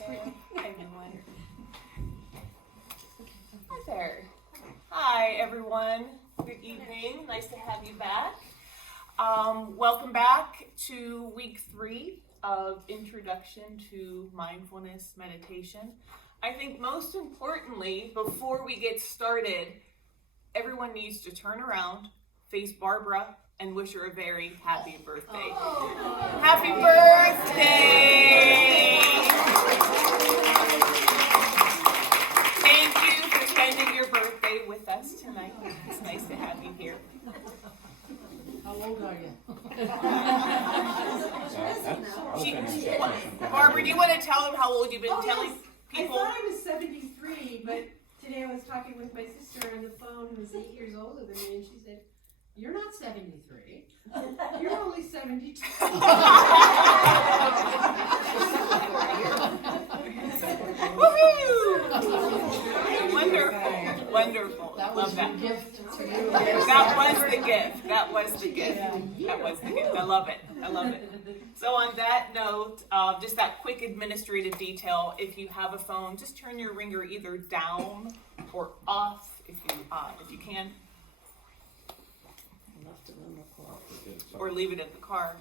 there. Hi, everyone. Hi there. Hi, everyone. Good evening. Nice to have you back. Welcome back to week 3 of Introduction to Mindfulness Meditation. I think most importantly, before we get started, everyone needs to turn around, face Barbara, and wish her a very happy birthday. Happy birthday! Thank you for spending your birthday with us tonight. It's nice to have you here. How old are you? Barbara, do you want to tell them how old you've been telling people? I thought I was 73, but today I was talking with my sister on the phone who's 8 years older than me, and she said, "You're not 73. You're only 72. Wonderful, wonderful. That was Love that. your gift to you. That was the gift. That was the gift. That was the gift. I love it. I love it. So on that note, just that quick administrative detail, if you have a phone, just turn your ringer either down or off if you can. Or leave it in the car.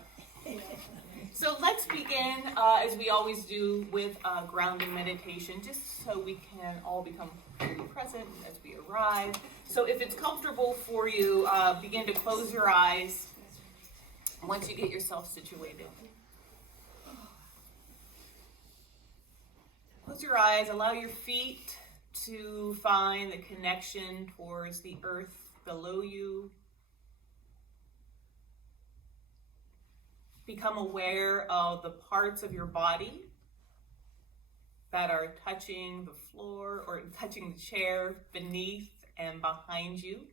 So let's begin, as we always do, with grounding meditation, just so we can all become very present as we arrive. So if it's comfortable for you, begin to close your eyes once you get yourself situated. Close your eyes, allow your feet to find the connection towards the earth below you. Become aware of the parts of your body that are touching the floor or touching the chair beneath and behind you.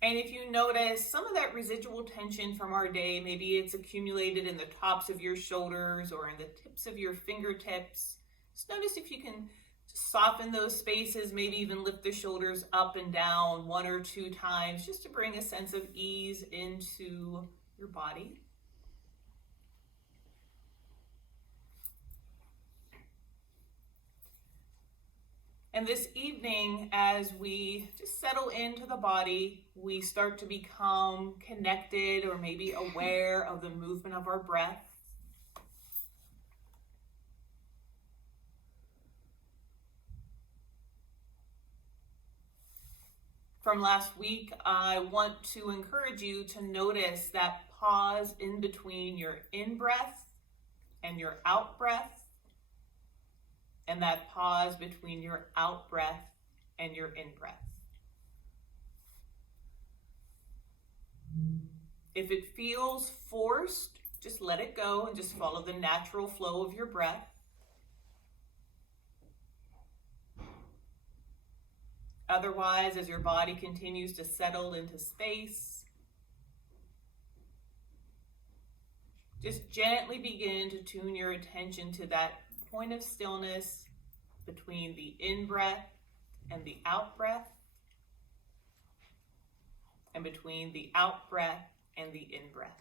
And if you notice some of that residual tension from our day, maybe it's accumulated in the tops of your shoulders or in the tips of your fingertips, just notice if you can soften those spaces, maybe even lift the shoulders up and down 1 or 2 times, just to bring a sense of ease into your body. And this evening, as we just settle into the body, we start to become connected or maybe aware of the movement of our breath. From last week, I want to encourage you to notice that pause in between your in-breath and your out-breath, and that pause between your out-breath and your in-breath. If it feels forced, just let it go and just follow the natural flow of your breath. Otherwise, as your body continues to settle into space, just gently begin to tune your attention to that point of stillness between the in-breath and the out-breath, and between the out-breath and the in-breath.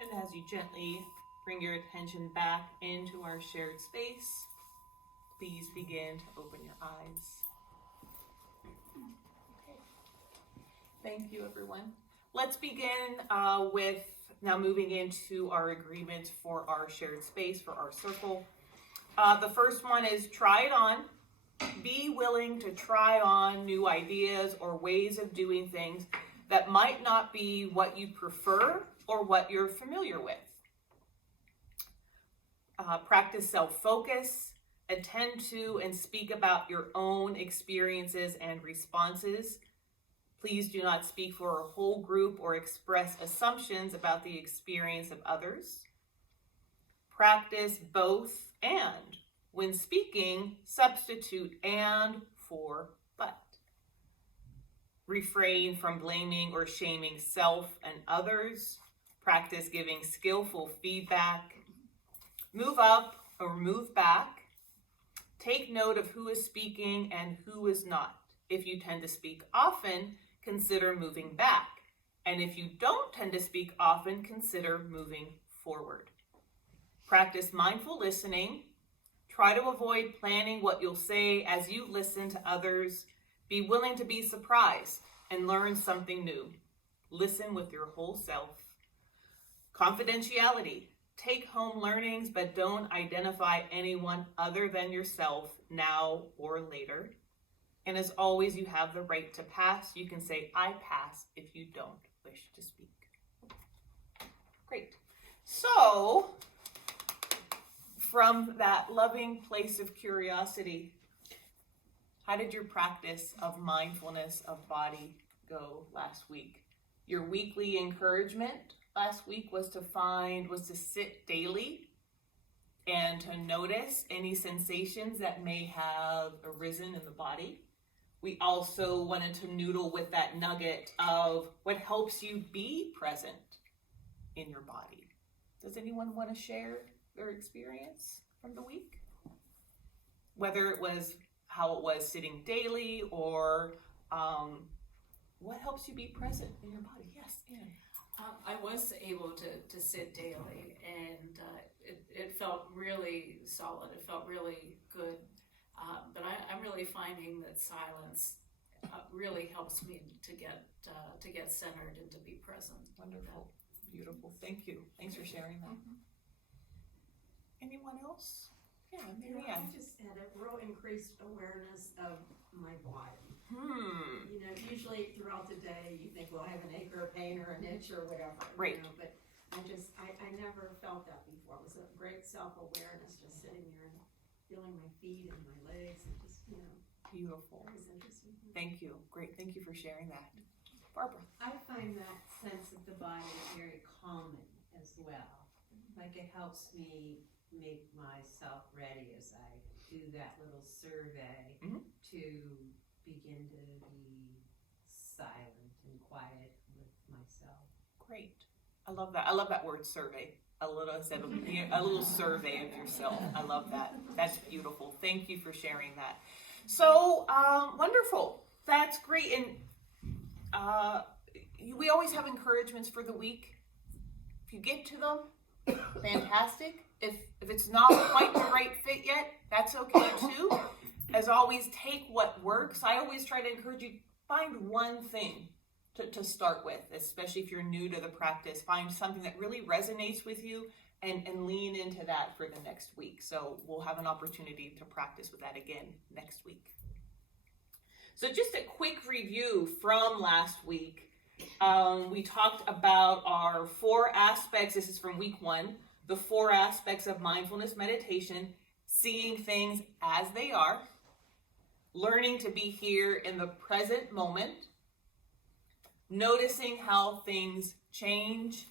And as you gently bring your attention back into our shared space, please begin to open your eyes. Thank you, everyone. Let's begin with now moving into our agreements for our shared space, for our circle. The first one is try it on. Be willing to try on new ideas or ways of doing things that might not be what you prefer or what you're familiar with. Practice self-focus. Attend to and speak about your own experiences and responses. Please do not speak for a whole group or express assumptions about the experience of others. Practice both and. When speaking, substitute and for but. Refrain from blaming or shaming self and others. Practice giving skillful feedback. Move up or move back. Take note of who is speaking and who is not. If you tend to speak often, consider moving back. And if you don't tend to speak often, consider moving forward. Practice mindful listening. Try to avoid planning what you'll say as you listen to others. Be willing to be surprised and learn something new. Listen with your whole self. Confidentiality. Take home learnings, but don't identify anyone other than yourself now or later. And as always, you have the right to pass. You can say, I pass, if you don't wish to speak. Great. So, from that loving place of curiosity, how did your practice of mindfulness of body go last week? Your weekly encouragement last week was to sit daily and to notice any sensations that may have arisen in the body. We also wanted to noodle with that nugget of what helps you be present in your body. Does anyone want to share their experience from the week? Whether it was how it was sitting daily or what helps you be present in your body? Yes, Anne. I was able to sit daily, and it felt really solid. It felt really good. But I'm really finding that silence really helps me to get centered and to be present. Wonderful. Beautiful. Thank you. Thanks for sharing that. Anyone else? Yeah, Marianne. I just had a real increased awareness of my body. You know, usually throughout the day you think, well, I have an ache or a pain or an itch or whatever. Right. You know, but I never felt that before. It was a great self-awareness just sitting there and feeling my feet and my legs and just, you know. Beautiful. It was interesting. Thank you. Great. Thank you for sharing that. Barbara. I find that sense of the body very calming as well. Like it helps me make myself ready as I do that little survey to begin to be silent and quiet with myself. Great. I love that. I love that word survey. A little survey of yourself. I love that. That's beautiful. Thank you for sharing that. So, wonderful. That's great. And we always have encouragements for the week. If you get to them, fantastic. If it's not quite the right fit yet, that's okay too. As always, take what works. I always try to encourage you, find one thing to start with, especially if you're new to the practice. Find something that really resonates with you and lean into that for the next week. So we'll have an opportunity to practice with that again next week. So just a quick review from last week. We talked about our 4 aspects. This is from week 1. The 4 aspects of mindfulness meditation: seeing things as they are, learning to be here in the present moment, noticing how things change,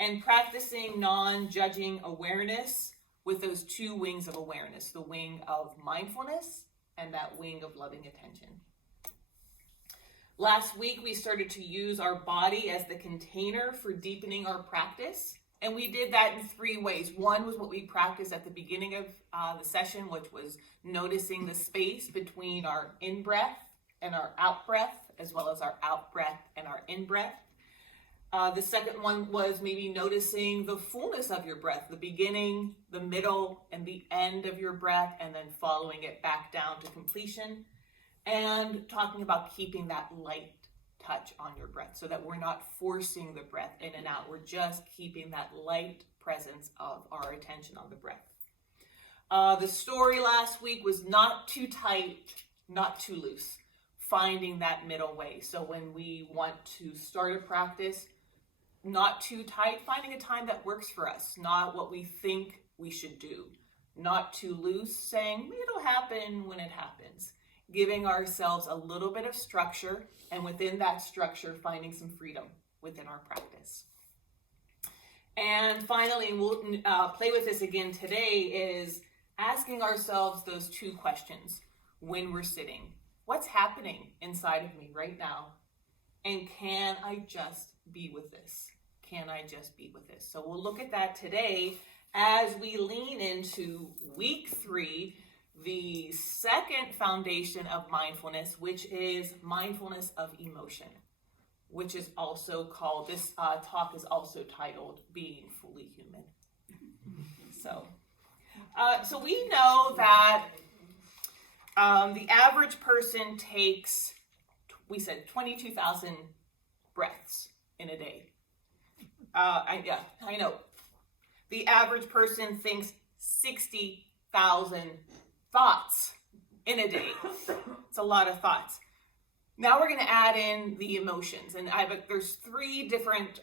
and practicing non-judging awareness with those 2 wings of awareness, the wing of mindfulness and that wing of loving attention. Last week, we started to use our body as the container for deepening our practice. And we did that in 3 ways. One was what we practiced at the beginning of the session, which was noticing the space between our in-breath and our out-breath, as well as our out-breath and our in-breath. The second one was maybe noticing the fullness of your breath, the beginning, the middle, and the end of your breath, and then following it back down to completion. And talking about keeping that light touch on your breath so that we're not forcing the breath in and out. We're just keeping that light presence of our attention on the breath. The story last week was not too tight, not too loose. Finding that middle way. So when we want to start a practice, not too tight, finding a time that works for us, not what we think we should do. Not too loose, saying it'll happen when it happens. Giving ourselves a little bit of structure, and within that structure, finding some freedom within our practice. And finally, we'll play with this again today, is asking ourselves those two questions when we're sitting. What's happening inside of me right now? And can I just be with this? Can I just be with this? So we'll look at that today as we lean into week 3, the second foundation of mindfulness, which is mindfulness of emotion, which is also called, this talk is also titled Being Fully Human. So we know that the average person takes, we said 22,000 breaths in a day. I know. The average person thinks 60,000 thoughts in a day. It's a lot of thoughts. Now we're going to add in the emotions, and there's 3 different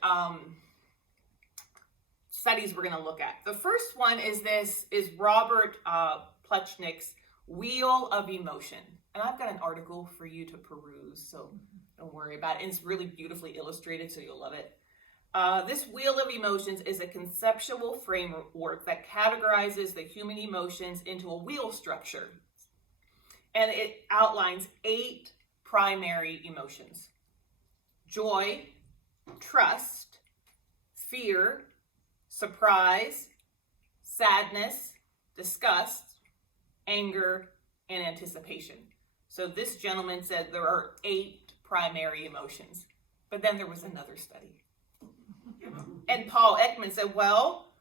studies we're going to look at. The first one is Robert Plutchnik's Wheel of Emotion. And I've got an article for you to peruse, so don't worry about it. And it's really beautifully illustrated, so you'll love it. This Wheel of Emotions is a conceptual framework that categorizes the human emotions into a wheel structure. And it outlines 8 primary emotions: joy, trust, fear, surprise, sadness, disgust, anger, and anticipation. So this gentleman said there are 8 primary emotions. But then there was another study. And Paul Ekman said, well,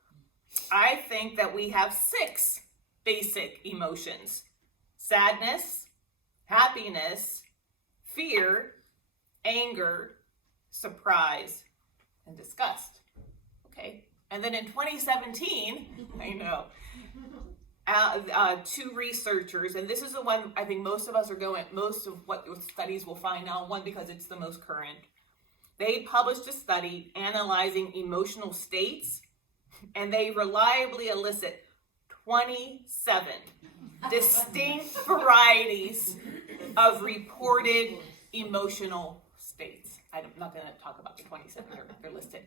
I think that we have 6 basic emotions: sadness, happiness, fear, anger, surprise, and disgust. Okay. And then in 2017, I know, 2 researchers, and this is the one I think most of us are going, most of what studies will find now, one because it's the most current. They published a study analyzing emotional states, and they reliably elicit 27 distinct varieties of reported emotional states. I'm not going to talk about the 27, they're listed.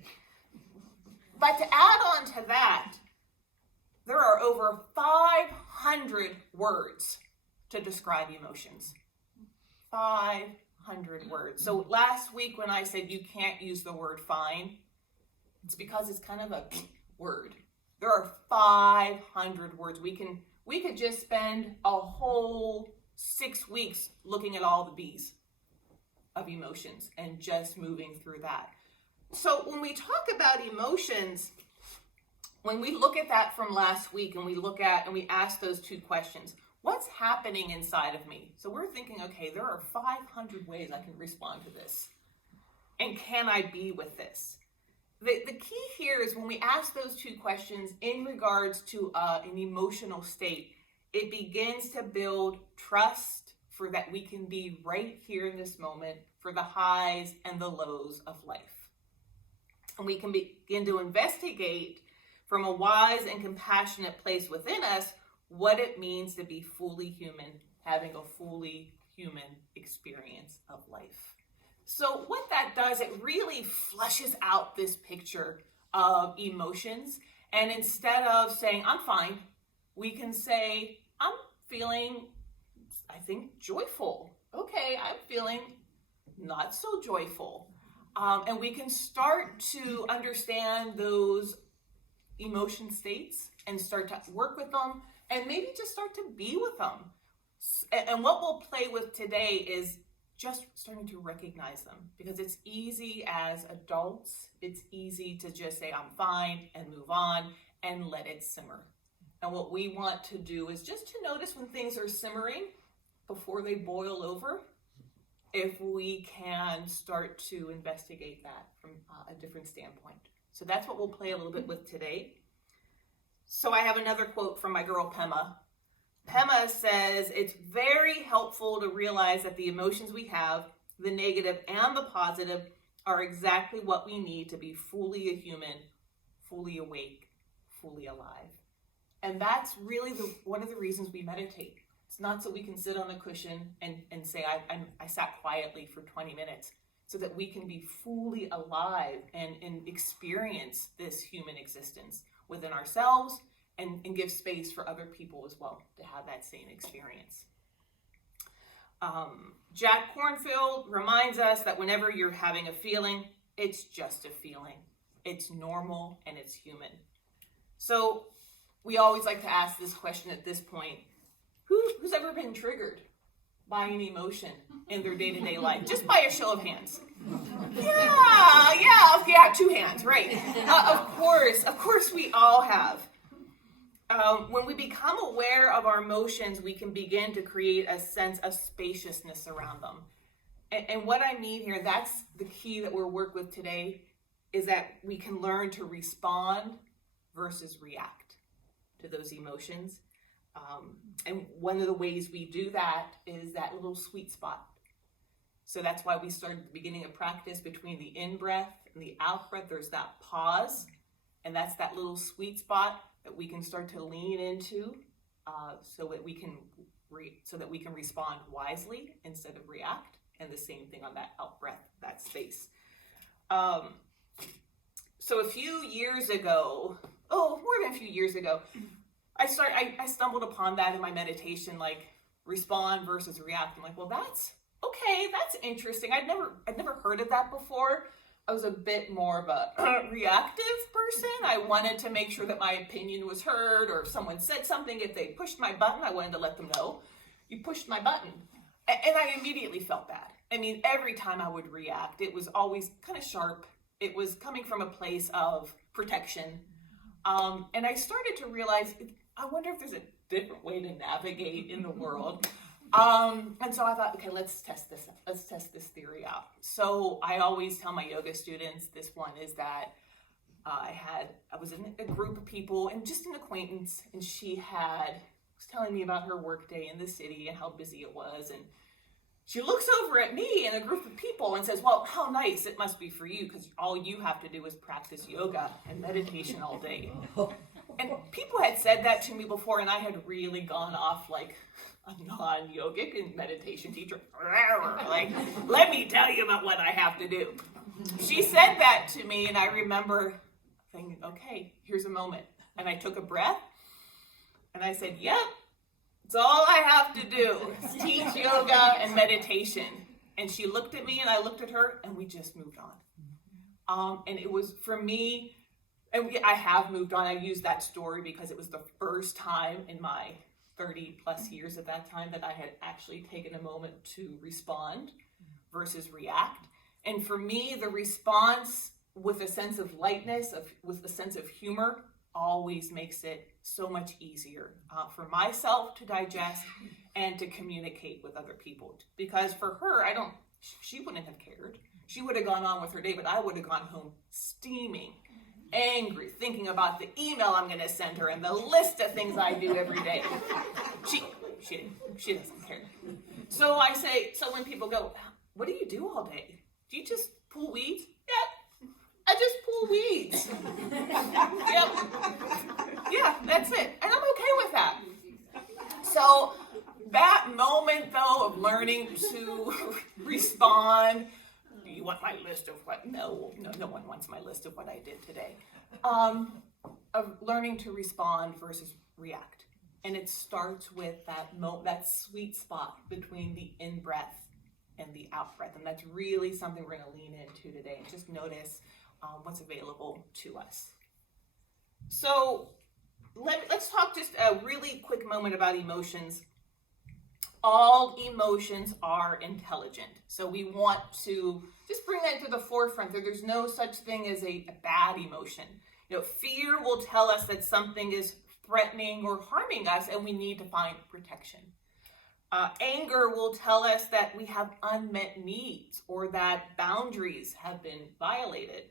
But to add on to that, there are over 500 words to describe emotions. 500 words. So last week when I said you can't use the word fine, it's because it's kind of a word. There are 500 words. We could just spend a whole 6 weeks looking at all the B's of emotions and just moving through that. So when we talk about emotions, when we look at that from last week and we ask those 2 questions, what's happening inside of me? So we're thinking, okay, there are 500 ways I can respond to this. And can I be with this? The key here is when we ask those 2 questions in regards to an emotional state, it begins to build trust for that we can be right here in this moment for the highs and the lows of life. And we can begin to investigate from a wise and compassionate place within us what it means to be fully human, having a fully human experience of life. So what that does, it really flushes out this picture of emotions. And instead of saying, I'm fine, we can say, I'm feeling, I think, joyful. Okay, I'm feeling not so joyful. And we can start to understand those emotion states and start to work with them and maybe just start to be with them. And what we'll play with today is just starting to recognize them, because it's easy as adults, it's easy to just say, I'm fine, and move on and let it simmer. And what we want to do is just to notice when things are simmering before they boil over, if we can start to investigate that from a different standpoint. So that's what we'll play a little bit with today. So I have another quote from my girl Pema. Pema says, it's very helpful to realize that the emotions we have, the negative and the positive, are exactly what we need to be fully a human, fully awake, fully alive. And that's really one of the reasons we meditate. It's not so we can sit on a cushion and say, I sat quietly for 20 minutes, so that we can be fully alive and experience this human existence within ourselves and give space for other people as well to have that same experience. Jack Kornfield reminds us that whenever you're having a feeling, it's just a feeling. It's normal and it's human. So we always like to ask this question at this point. Who's ever been triggered by an emotion in their day-to-day life? Just by a show of hands. Yeah, 2 hands, right. Of course we all have. When we become aware of our emotions, we can begin to create a sense of spaciousness around them. And what I mean here, that's the key that we'll work with today, is that we can learn to respond versus react to those emotions. And one of the ways we do that is that little sweet spot. So that's why we started at the beginning of practice between the in-breath and the out-breath. There's that pause, and that's that little sweet spot that we can start to lean into, so that we can respond wisely instead of react. And the same thing on that out-breath, that space. So a few years ago, more than a few years ago, I stumbled upon that in my meditation, like respond versus react. I'm like, well, that's okay. That's interesting. I'd never heard of that before. I was a bit more of a reactive person. I wanted to make sure that my opinion was heard, or if someone said something, if they pushed my button, I wanted to let them know, you pushed my button. And I immediately felt that. I mean, every time I would react, it was always kind of sharp. It was coming from a place of protection. And I started to realize, I wonder if there's a different way to navigate in the world. And so I thought, okay, let's test this. Let's test this theory out. So I always tell my yoga students, this one is that I was in a group of people and just an acquaintance, and she was telling me about her workday in the city and how busy it was. And she looks over at me and a group of people and says, well, how nice it must be for you, because all you have to do is practice yoga and meditation all day. And people had said that to me before, and I had really gone off like a non-yogic and meditation teacher. Like, let me tell you about what I have to do. She said that to me, and I remember thinking, okay, here's a moment. And I took a breath, and I said, yep, it's all I have to do is teach yoga and meditation. And she looked at me, and I looked at her, and we just moved on. And it was, for me, I have moved on. I use that story because it was the first time in my 30 plus years at that time that I had actually taken a moment to respond versus react. And for me, the response with a sense of lightness, with a sense of humor, always makes it so much easier for myself to digest and to communicate with other people. Because for her, she wouldn't have cared. She would have gone on with her day, but I would have gone home steaming, angry, thinking about the email I'm going to send her and the list of things I do every day. She doesn't care. So I say, so when people go, what do you do all day? Do you just pull weeds? Yeah, I just pull weeds. Yep. Yeah, that's it. And I'm okay with that. So that moment, though, of learning to respond, do you want my list of what? No one wants my list of what I did today. Of learning to respond versus react. And it starts with that sweet spot between the in-breath and the out-breath. And that's really something we're going to lean into today, and just notice what's available to us. So let's talk just a really quick moment about emotions. All emotions are intelligent. So we want to just bring that to the forefront. There's no such thing as a bad emotion. Fear will tell us that something is threatening or harming us, and we need to find protection. Anger will tell us that we have unmet needs or that boundaries have been violated.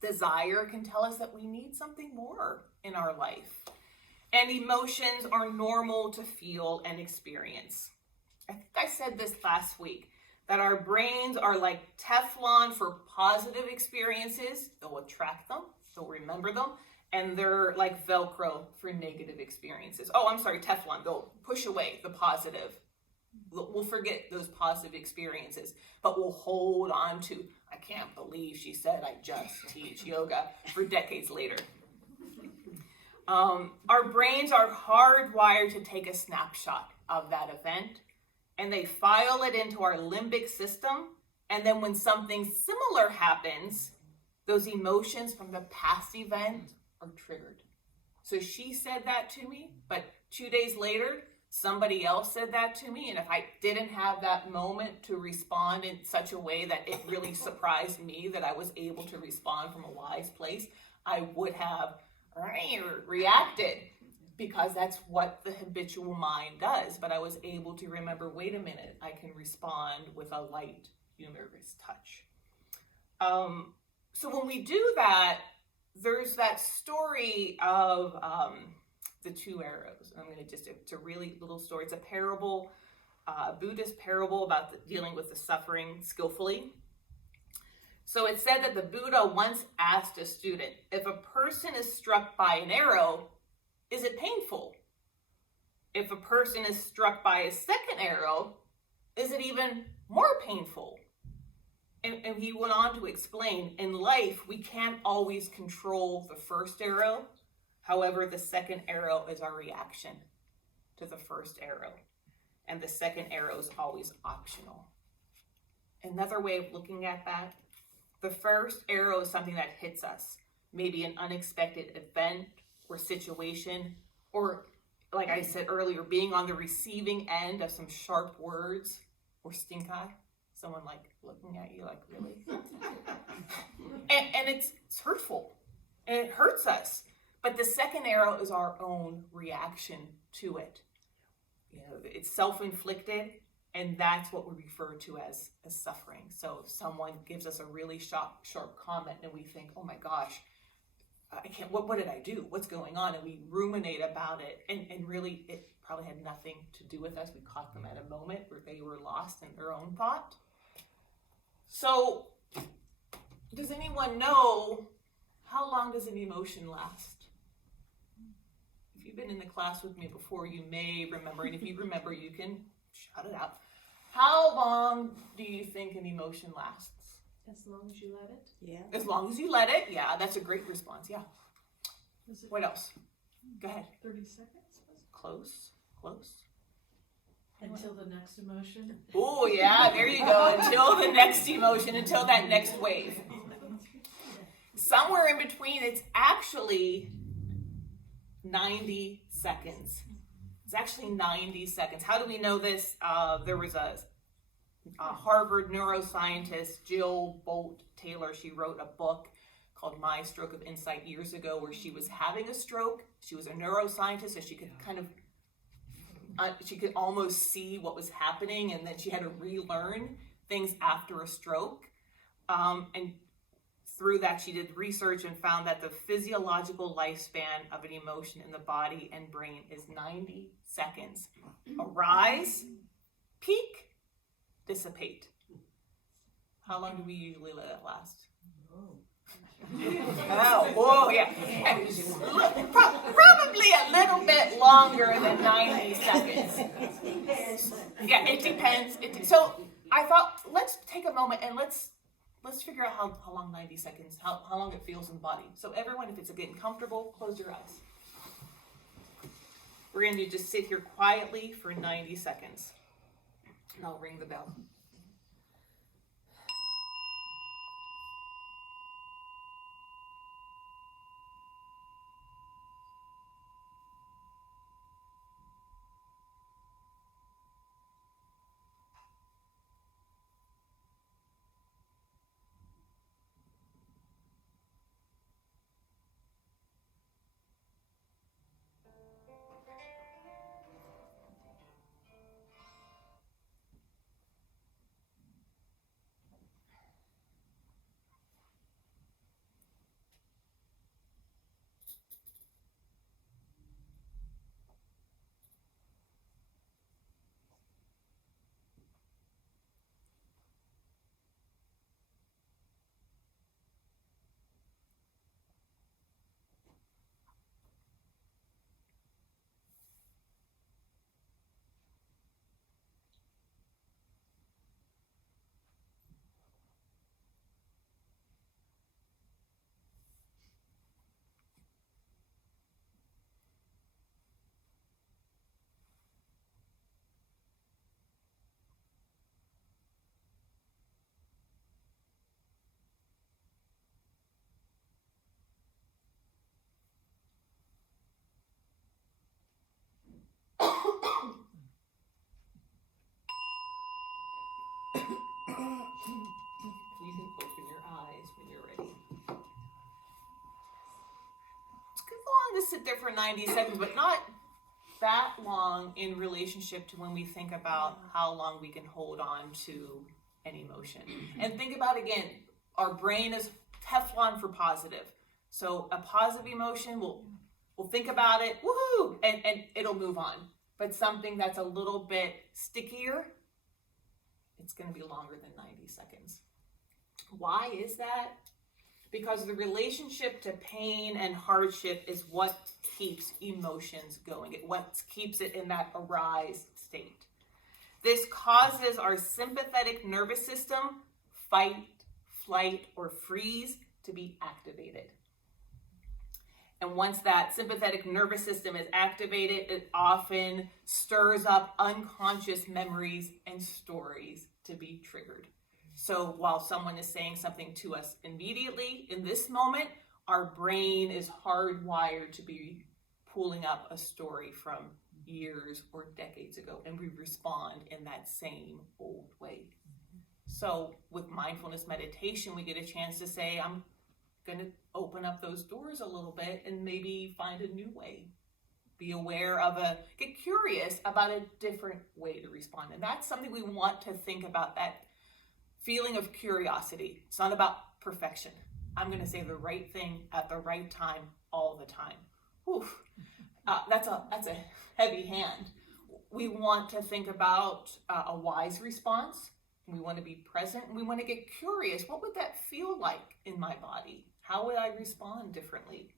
Desire can tell us that we need something more in our life. And emotions are normal to feel and experience. I think I said this last week, that our brains are like Teflon for positive experiences. They'll attract them, they'll remember them, and they're like Velcro for negative experiences. Oh, I'm sorry, Teflon. They'll push away the positive. We'll forget those positive experiences, but we'll hold on to, I can't believe she said I just teach yoga, for decades later. Our brains are hardwired to take a snapshot of that event, and they file it into our limbic system. And then when something similar happens, those emotions from the past event are triggered. So she said that to me, but 2 days later, somebody else said that to me. And if I didn't have that moment to respond in such a way that it really surprised me that I was able to respond from a wise place, I would have reacted, because that's what the habitual mind does. But I was able to remember, wait a minute, I can respond with a light, humorous touch. So when we do that, there's that story of the two arrows. I'm going to just, it's a really little story. It's a parable, a Buddhist parable about dealing with the suffering skillfully. So it said that the Buddha once asked a student, if a person is struck by an arrow, is it painful? If a person is struck by a second arrow, is it even more painful? And he went on to explain, in life, we can't always control the first arrow. However, the second arrow is our reaction to the first arrow. And the second arrow is always optional. Another way of looking at that, the first arrow is something that hits us. Maybe an unexpected event or situation, or like I said earlier, being on the receiving end of some sharp words or stink eye. Someone like looking at you like, really? and it's hurtful and it hurts us. But the second arrow is our own reaction to it. You know, it's self-inflicted, and that's what we refer to as suffering. So if someone gives us a really sharp comment and we think, oh my gosh, I can't, what did I do? What's going on? And we ruminate about it. And really, it probably had nothing to do with us. We caught them at a moment where they were lost in their own thought. So does anyone know, how long does an emotion last? If you've been in the class with me before, you may remember. And if you remember, you can shout it out. How long do you think an emotion lasts? As long as you let it. Yeah. As long as you let it. Yeah, that's a great response. Yeah. What else? Go ahead. 30 seconds? Close. Until the next emotion. Oh, yeah, there you go. Until the next emotion, until that next wave. Somewhere in between, it's actually 90 seconds. It's actually 90 seconds. How do we know this? There was a Harvard neuroscientist, Jill Bolt Taylor. She wrote a book called My Stroke of Insight years ago, where she was having a stroke. She was a neuroscientist, so she could she could almost see what was happening, and then she had to relearn things after a stroke. And through that, she did research and found that the physiological lifespan of an emotion in the body and brain is 90 seconds. Arise, peak, dissipate. How long do we usually let it last? Oh, yeah. Probably a little bit longer than 90 seconds. Yeah, it depends. So I thought, let's take a moment and let's figure out how long 90 seconds, how long it feels in the body. So everyone, if it's getting comfortable, close your eyes. We're going to just sit here quietly for 90 seconds. And I'll ring the bell. You can open your eyes when you're ready. It's good long to sit there for 90 seconds, but not that long in relationship to when we think about how long we can hold on to an emotion. And think about, again, our brain is Teflon for positive. So a positive emotion, we'll think about it, woohoo, and it'll move on. But something that's a little bit stickier, it's going to be longer than 90 seconds. Why is that? Because the relationship to pain and hardship is what keeps emotions going. It what keeps it in that arise state. This causes our sympathetic nervous system, fight, flight, or freeze, to be activated. And once that sympathetic nervous system is activated, it often stirs up unconscious memories and stories to be triggered. So while someone is saying something to us immediately, in this moment, our brain is hardwired to be pulling up a story from years or decades ago, and we respond in that same old way. So with mindfulness meditation, we get a chance to say, I'm going to open up those doors a little bit and maybe find a new way. Be aware of get curious about a different way to respond. And that's something we want to think about, that feeling of curiosity. It's not about perfection. I'm going to say the right thing at the right time all the time. Whew. That's a heavy hand. We want to think about a wise response. We want to be present, and we want to get curious. What would that feel like in my body? How would I respond differently?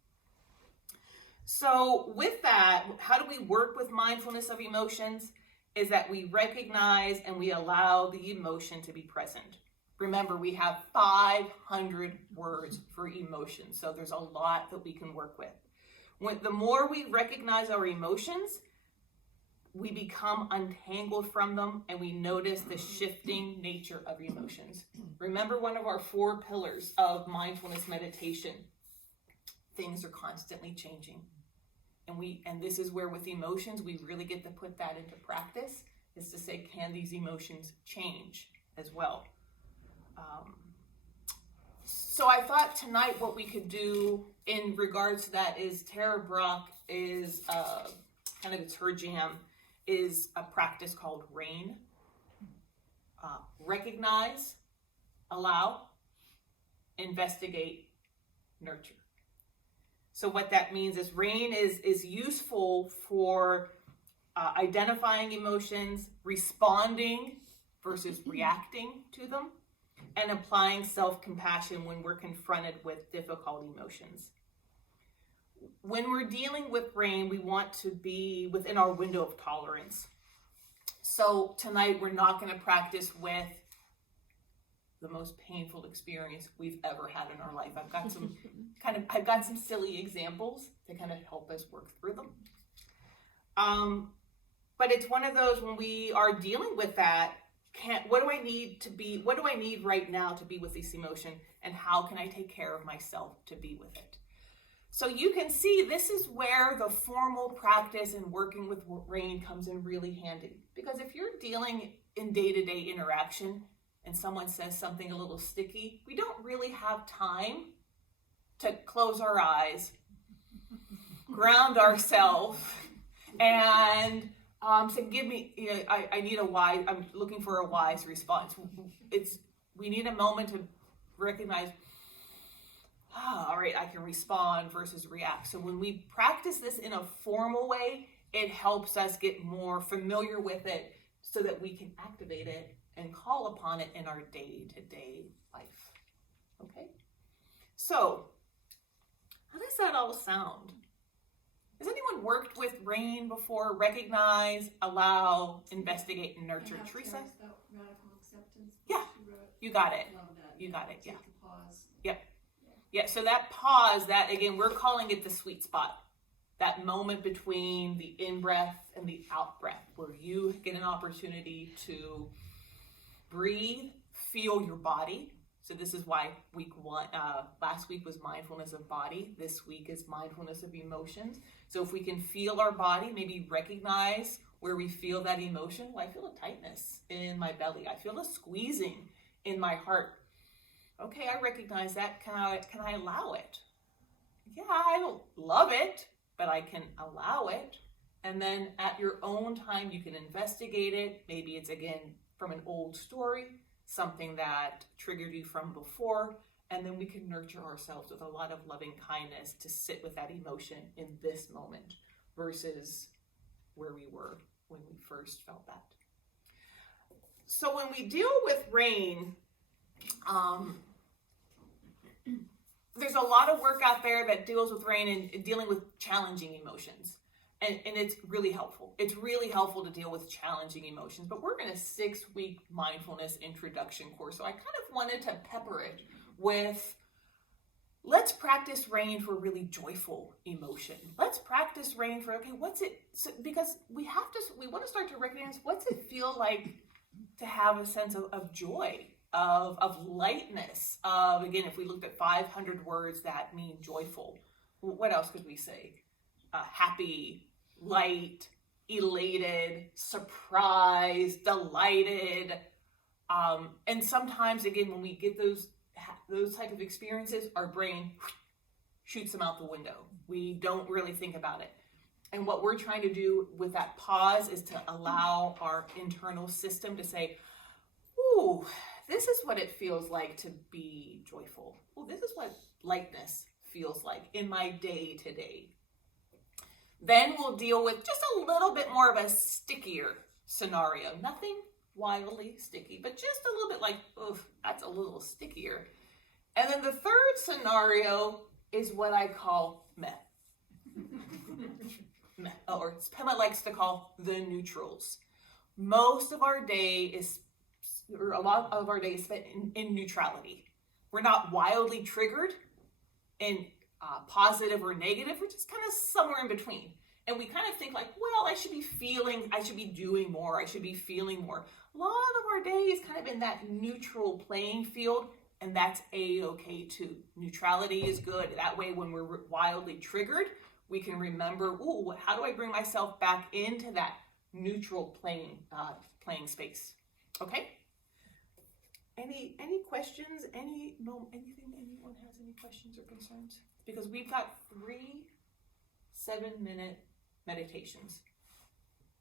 So with that, how do we work with mindfulness of emotions? Is that we recognize and we allow the emotion to be present. Remember, we have 500 words for emotions, so there's a lot that we can work with. The more we recognize our emotions, we become untangled from them, and we notice the shifting nature of emotions. Remember, one of our 4 pillars of mindfulness meditation, things are constantly changing. And this is where with emotions, we really get to put that into practice, is to say, can these emotions change as well? So I thought tonight what we could do in regards to that is Tara Brach is it's her jam, is a practice called RAIN. Recognize, allow, investigate, nurture. So what that means is RAIN is useful for identifying emotions, responding versus reacting to them, and applying self-compassion when we're confronted with difficult emotions. When we're dealing with RAIN, we want to be within our window of tolerance. So tonight we're not going to practice with the most painful experience we've ever had in our life. I've got some silly examples to kind of help us work through them. But it's one of those when we are dealing with that, what do I need right now to be with this emotion, and how can I take care of myself to be with it? So you can see this is where the formal practice and working with RAIN comes in really handy. Because if you're dealing in day-to-day interaction and someone says something a little sticky, we don't really have time to close our eyes, ground ourselves, and say, give me, I'm looking for a wise response. We need a moment to recognize, all right, I can respond versus react. So when we practice this in a formal way, it helps us get more familiar with it so that we can activate it and call upon it in our day-to-day life. Okay? So, how does that all sound? Has anyone worked with RAIN before? Recognize, allow, investigate, and nurture. Teresa? Radical acceptance. Yeah, you got it. Love that. You got it, yeah. Take a pause. Yep. Yeah, so that pause, that again, we're calling it the sweet spot. That moment between the in-breath and the out-breath, where you get an opportunity to breathe, feel your body. So this is why last week was mindfulness of body. This week is mindfulness of emotions. So if we can feel our body, maybe recognize where we feel that emotion. Well, I feel a tightness in my belly. I feel a squeezing in my heart, okay, I recognize that. Can I allow it? Yeah, I don't love it, but I can allow it. And then at your own time, you can investigate it. Maybe it's, again, from an old story, something that triggered you from before. And then we can nurture ourselves with a lot of loving kindness to sit with that emotion in this moment versus where we were when we first felt that. So when we deal with rain, there's a lot of work out there that deals with rain and dealing with challenging emotions. And it's really helpful. It's really helpful to deal with challenging emotions. But we're in a 6-week mindfulness introduction course. So I kind of wanted to pepper it with, let's practice rain for really joyful emotion. Let's practice rain for, okay, what's it? So, because we want to start to recognize, what's it feel like to have a sense of joy, of lightness, of, again, if we looked at 500 words that mean joyful, what else could we say? Happy, light, elated, surprised, delighted. And sometimes, again, when we get those type of experiences, our brain shoots them out the window. We don't really think about it. And what we're trying to do with that pause is to allow our internal system to say, ooh, this is what it feels like to be joyful. Ooh, this is what lightness feels like in my day to day. Then we'll deal with just a little bit more of a stickier scenario. Nothing wildly sticky, but just a little bit like, oof, that's a little stickier. And then the third scenario is what I call meh. Meh, or Pema likes to call the neutrals. Most of our day or a lot of our day is spent in neutrality. We're not wildly triggered in positive or negative. We're just kind of somewhere in between. And we kind of think like, well, I should be doing more. I should be feeling more. A lot of our day is kind of in that neutral playing field, and that's A-okay too. Neutrality is good. That way, when we're wildly triggered, we can remember, ooh, how do I bring myself back into that neutral playing space? Okay? Any questions? Anything anyone has any questions or concerns? Because we've got 3 7-minute meditations.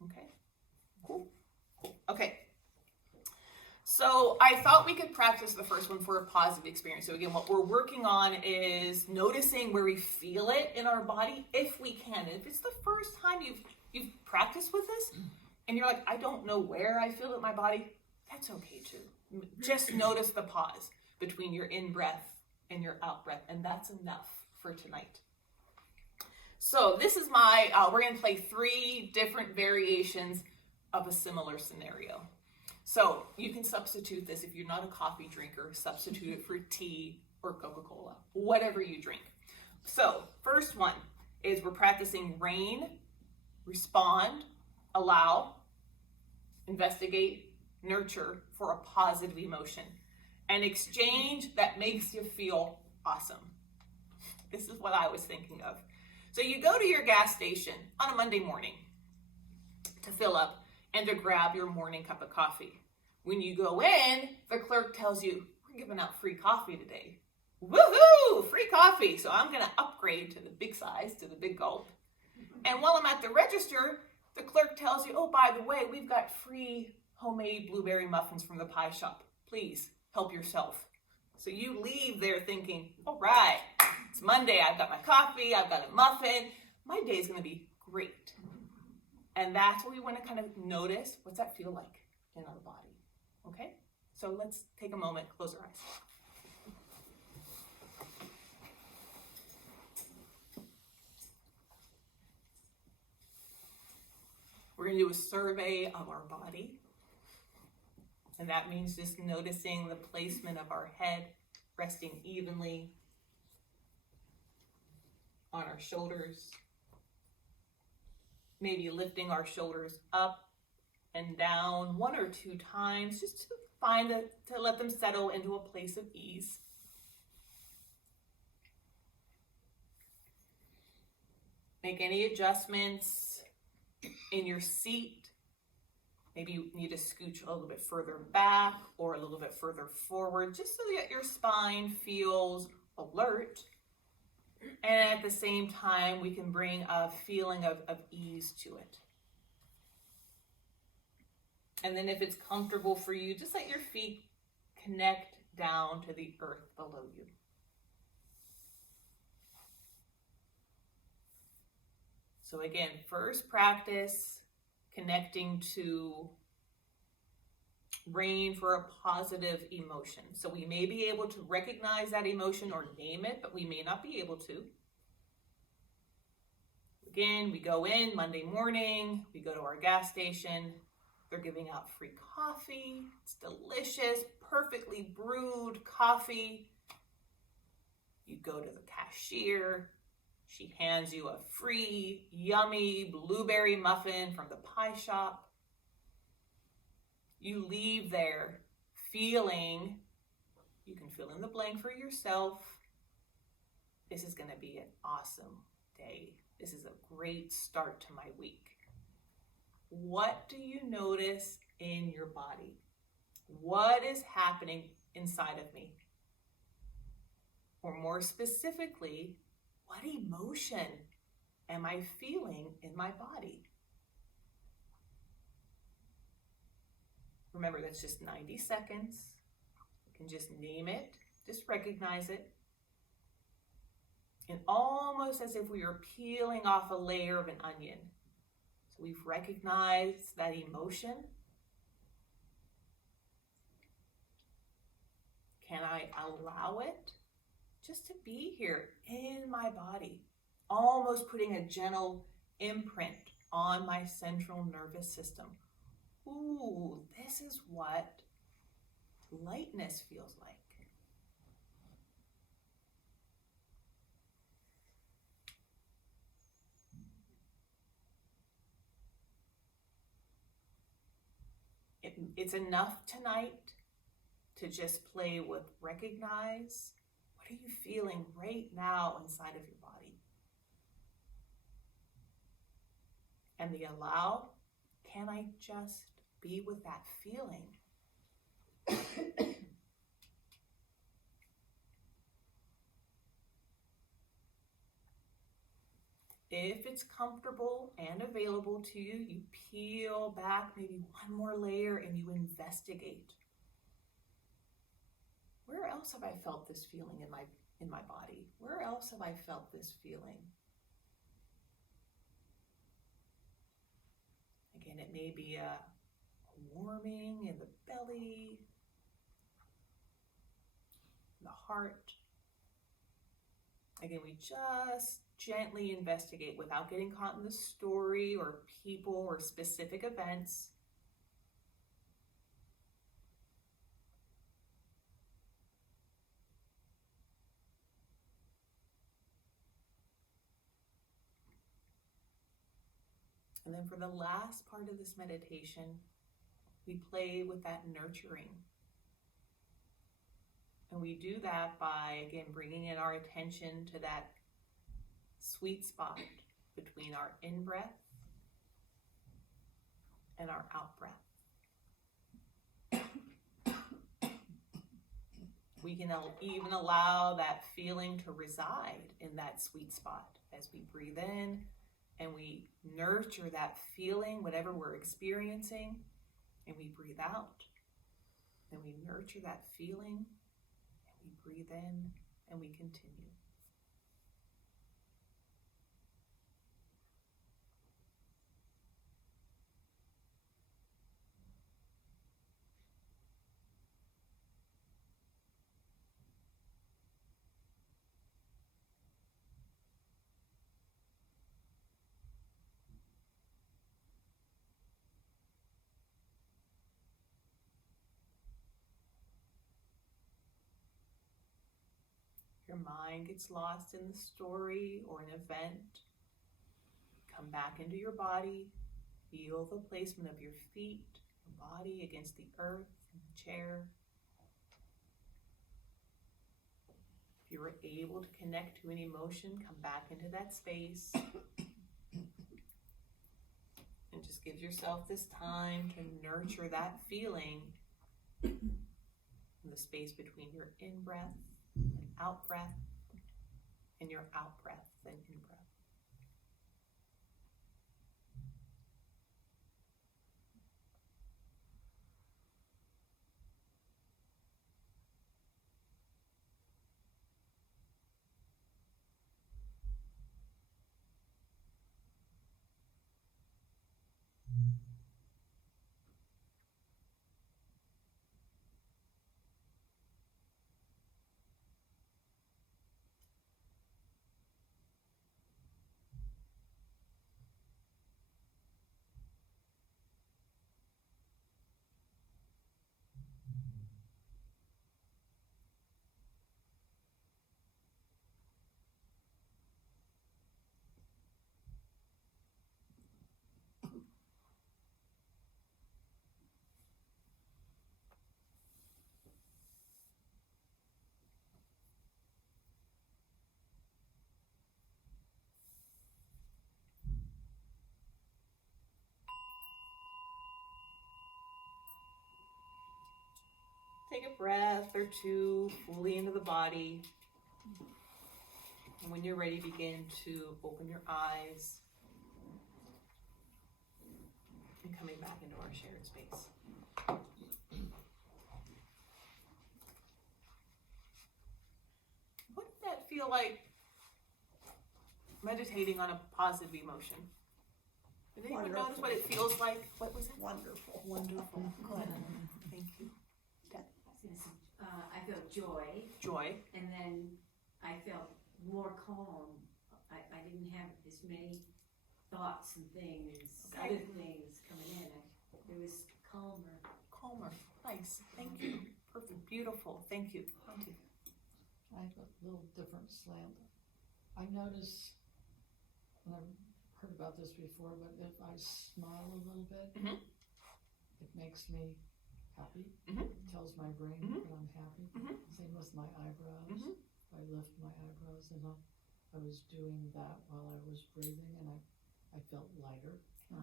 Okay? Cool. Okay. So I thought we could practice the first one for a positive experience. So again, what we're working on is noticing where we feel it in our body, if we can. If it's the first time you've practiced with this, and you're like, I don't know where I feel it in my body, that's okay too. Just notice the pause between your in-breath and your out-breath, and that's enough for tonight. So this is we're going to play 3 different variations of a similar scenario. So you can substitute this if you're not a coffee drinker, substitute it for tea or Coca-Cola, whatever you drink. So first one is we're practicing rain, respond, allow, investigate, nurture for a positive emotion. An exchange that makes you feel awesome. This is what I was thinking of. So you go to your gas station on a Monday morning to fill up and to grab your morning cup of coffee. When you go in, the clerk tells you, we're giving out free coffee today. Woohoo! Free coffee! So I'm going to upgrade to the big size, to the big gulp. And while I'm at the register, the clerk tells you, oh, by the way, we've got free homemade blueberry muffins from the pie shop. Please help yourself. So you leave there thinking, all right, it's Monday. I've got my coffee. I've got a muffin. My day is going to be great. And that's what we want to kind of notice. What's that feel like in our body? Okay? So let's take a moment, close our eyes. We're going to do a survey of our body. And that means just noticing the placement of our head, resting evenly on our shoulders. Maybe lifting our shoulders up and down 1 or 2 times, just to let them settle into a place of ease. Make any adjustments in your seat Maybe you need to scooch a little bit further back or a little bit further forward, just so that your spine feels alert. And at the same time, we can bring a feeling of ease to it. And then if it's comfortable for you, just let your feet connect down to the earth below you. So again, first practice connecting to rain for a positive emotion. So we may be able to recognize that emotion or name it, but we may not be able to. Again, we go in Monday morning, we go to our gas station, they're giving out free coffee. It's delicious, perfectly brewed coffee. You go to the cashier, she hands you a free, yummy blueberry muffin from the pie shop. You leave there feeling, you can fill in the blank for yourself, this is going to be an awesome day. This is a great start to my week. What do you notice in your body? What is happening inside of me? Or more specifically, what emotion am I feeling in my body? Remember, that's just 90 seconds. You can just name it, just recognize it. And almost as if we were peeling off a layer of an onion. So we've recognized that emotion. Can I allow it just to be here in my body? Almost putting a gentle imprint on my central nervous system. Ooh, this is what lightness feels like. It's enough tonight to just play with recognize. What are you feeling right now inside of your body? And the allow, can I just be with that feeling? If it's comfortable and available to you, you peel back maybe one more layer and you investigate. Where else have I felt this feeling in my body? Where else have I felt this feeling? Again, it may be a warming in the belly, the heart. Again, we just gently investigate without getting caught in the story or people or specific events. And then for the last part of this meditation, we play with that nurturing. And we do that by, again, bringing in our attention to that sweet spot between our in-breath and our out-breath. We can even allow that feeling to reside in that sweet spot as we breathe in and we nurture that feeling, whatever we're experiencing, and we breathe out and we nurture that feeling and we breathe in and we continue. Your mind gets lost in the story or an event. Come back into your body. Feel the placement of your feet, your body against the earth and the chair. If you were able to connect to an emotion, come back into that space. And just give yourself this time to nurture that feeling in the space between your in-breath and out-breath, and your out-breath and in-breath. Take a breath or two fully into the body. And when you're ready, begin to open your eyes and coming back into our shared space. What did that feel like, meditating on a positive emotion? Did anyone notice what it feels like? What was it? Wonderful. Wonderful. Good. Thank you. I felt joy, Joy. and then I felt more calm. I didn't have as many thoughts and things, Okay. other things coming in. It was calmer. Calmer. Nice. Thank you. Perfect. Beautiful. Thank you. Auntie. I have a little different slant. I notice, and I've heard about this before, but if I smile a little bit, Mhm. it makes me happy. Mhm. It tells my brain Mhm. that I'm happy. Mhm. Same with my eyebrows. Mhm. I lift my eyebrows, and I was doing that while I was breathing, and I felt lighter. I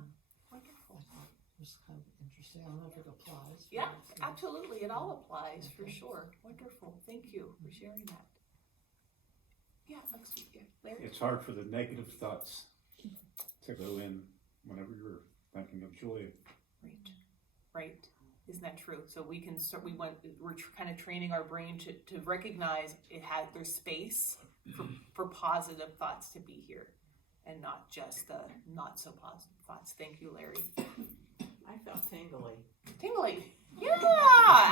Wonderful. thought it was kind of interesting. I don't know if it applies. but Yeah, it's, absolutely. It all applies for Okay. sure. Wonderful. Thank you for sharing that. Yeah, let's see. Yeah, Larry. It's hard for the negative thoughts to go in whenever you're thinking of joy. Right. Right. Isn't that true? So we can start. We're kind of training our brain to recognize there's space for positive thoughts to be here, and not just the not so positive thoughts. Thank you, Larry. I felt tingly. Tingly. Yeah,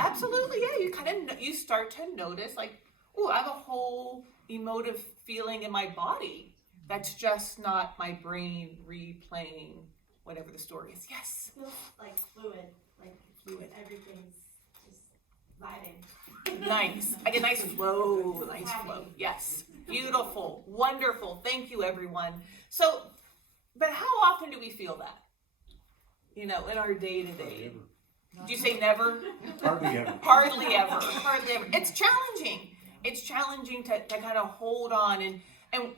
absolutely. Yeah, you start to notice like, oh, I have a whole emotive feeling in my body. That's just not my brain replaying whatever the story is. Yes. Feels like fluid, like Fluid. everything's just vibing. Nice. Like a nice flow. Nice flow. Yes. Beautiful. Wonderful. Thank you, everyone. So, but how often do we feel that? In our day to day. Did you say never? Hardly ever. Hardly ever. Hardly ever. It's challenging. It's challenging to kind of hold on. And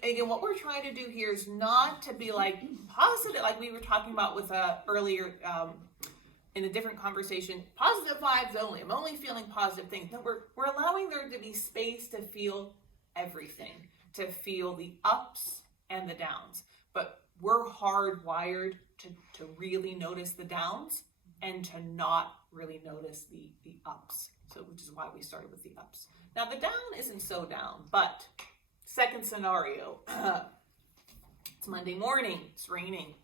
again, what we're trying to do here is not to be like positive, like we were talking about with earlier in a different conversation, positive vibes only. I'm only feeling positive things. No, we're allowing there to be space to feel everything, to feel the ups and the downs. But we're hardwired to really notice the downs and to not really notice the ups. So, which is why we started with the ups. Now, the down isn't so down, but second scenario, it's Monday morning, it's raining.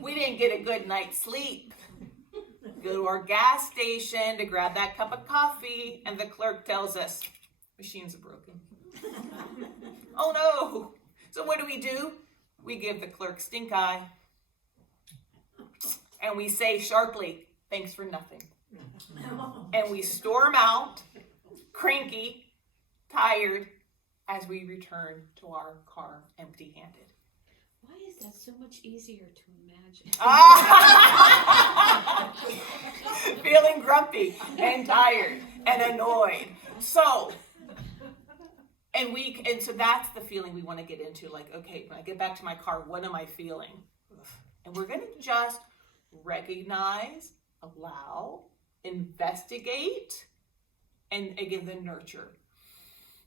We didn't get a good night's sleep. Go to our gas station to grab that cup of coffee, and the clerk tells us, machines are broken. Oh no! So what do? We give the clerk stink eye. And we say sharply, thanks for nothing. And we storm out, cranky, tired, as we return to our car empty-handed. Why is that so much easier to imagine? Feeling grumpy and tired and annoyed. So that's the feeling we want to get into. Like, okay, when I get back to my car, what am I feeling? And we're going to just recognize, allow, investigate, and again, then nurture.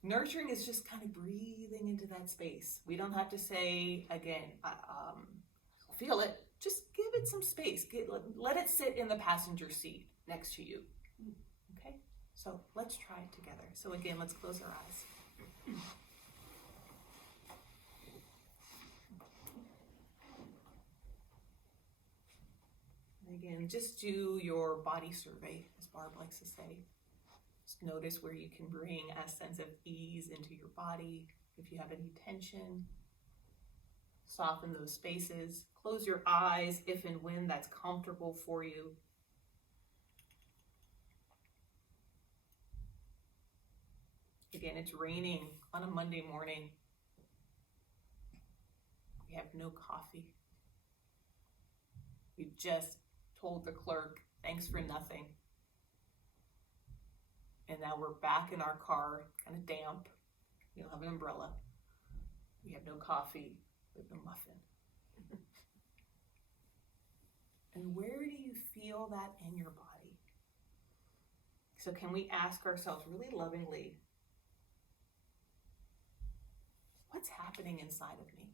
Nurturing is just kind of breathing into that space. We don't have to say, again, feel it. Just give it some space. Let it sit in the passenger seat next to you. Okay? So let's try it together. So again, let's close our eyes. And again, just do your body survey, as Barb likes to say. Just notice where you can bring a sense of ease into your body. If you have any tension, soften those spaces. Close your eyes if and when that's comfortable for you. Again, it's raining on a Monday morning. We have no coffee. We just told the clerk, thanks for nothing. And now we're back in our car, kind of damp. We don't have an umbrella. We have no coffee. We have no muffin. And where do you feel that in your body? So can we ask ourselves really lovingly, what's happening inside of me?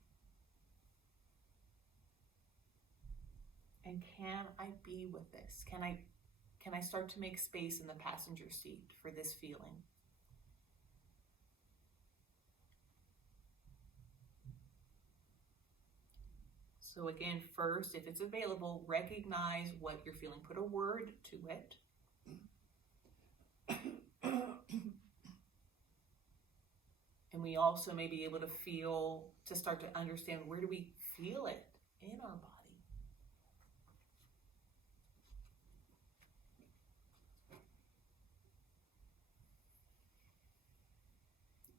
And can I be with this? Can I start to make space in the passenger seat for this feeling? So again, first, if it's available, recognize what you're feeling. Put a word to it. And we also may be able to start to understand, where do we feel it in our body?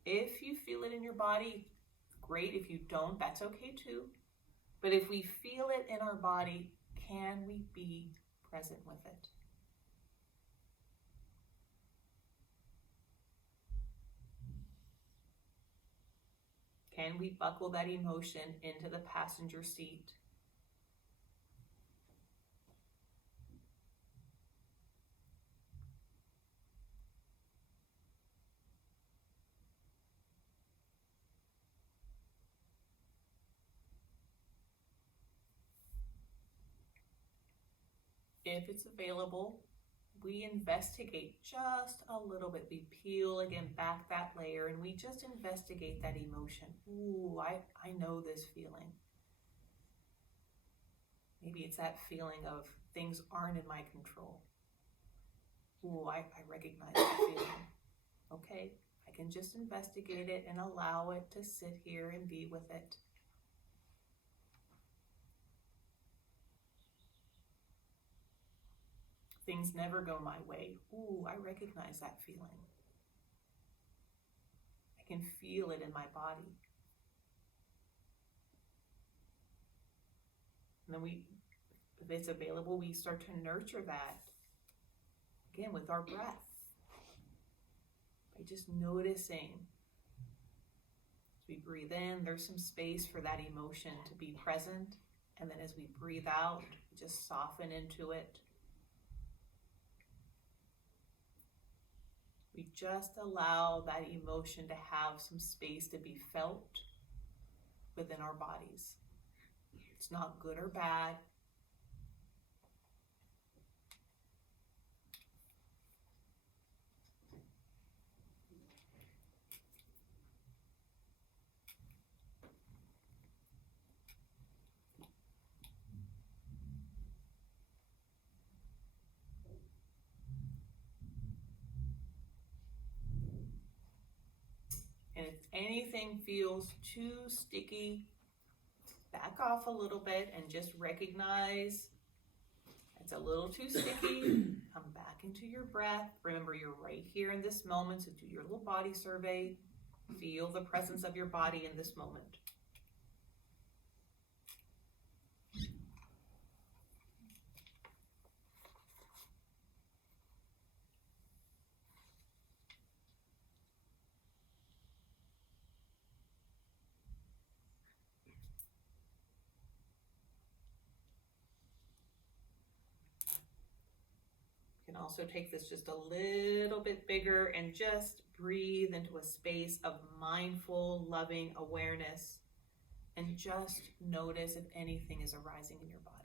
If you feel it in your body, great. If you don't, that's okay too. But if we feel it in our body, can we be present with it? Can we buckle that emotion into the passenger seat? If it's available, we investigate just a little bit. We peel again back that layer and we just investigate that emotion. Ooh, I know this feeling. Maybe it's that feeling of things aren't in my control. Ooh, I recognize that feeling. Okay, I can just investigate it and allow it to sit here and be with it. Things never go my way. Ooh, I recognize that feeling. I can feel it in my body. And then if it's available, we start to nurture that, again, with our breath. By just noticing. As we breathe in, there's some space for that emotion to be present. And then as we breathe out, just soften into it. We just allow that emotion to have some space to be felt within our bodies. It's not good or bad. And if anything feels too sticky, back off a little bit and just recognize it's a little too sticky. Come back into your breath. Remember, you're right here in this moment, so do your little body survey. Feel the presence of your body in this moment. also take this just a little bit bigger and just breathe into a space of mindful, loving awareness, and just notice if anything is arising in your body.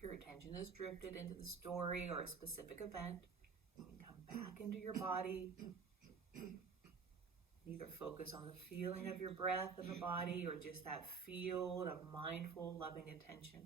If your attention is drifted into the story or a specific event, you can come back into your body. Either focus on the feeling of your breath in the body or just that field of mindful, loving attention.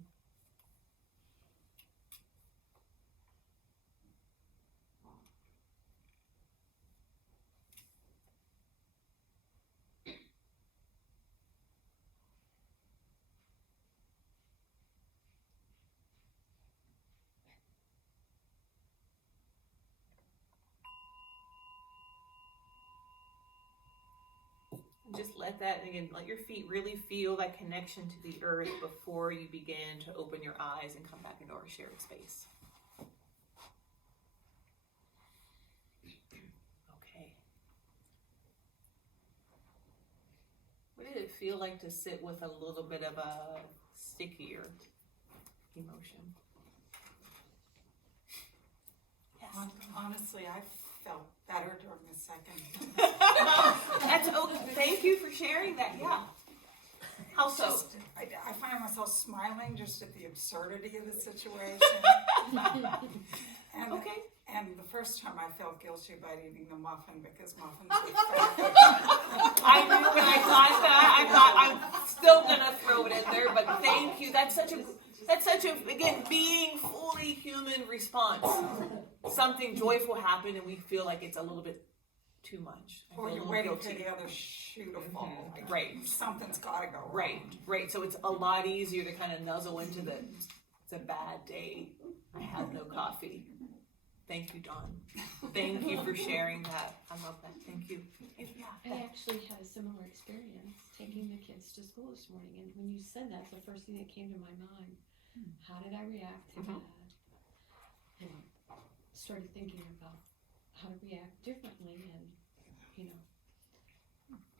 Just let that, again, let your feet really feel that connection to the earth before you begin to open your eyes and come back into our shared space. Okay. What did it feel like to sit with a little bit of a stickier emotion? Yes. Honestly, I felt better during the second. That's okay. Thank you for sharing that. Yeah. How so? I find myself smiling just at the absurdity of the situation. And, Okay. And the first time I felt guilty about eating the muffin because muffins are fat. I knew when I thought that. I thought I'm still gonna throw it in there, but thank you. That's such a again, being fully human response. Something joyful happened and we feel like it's a little bit too much. Or you're waiting for the other shoe to fall. Mm-hmm. Right. Something's gotta go wrong. Right. So it's a lot easier to kind of nuzzle into it's a bad day. I have no coffee. Thank you, Dawn. Thank you for sharing that. I love that. Thank you. Yeah. I actually had a similar experience taking the kids to school this morning, and when you said that, the first thing that came to my mind, how did I react to that? And started thinking about how to react differently, and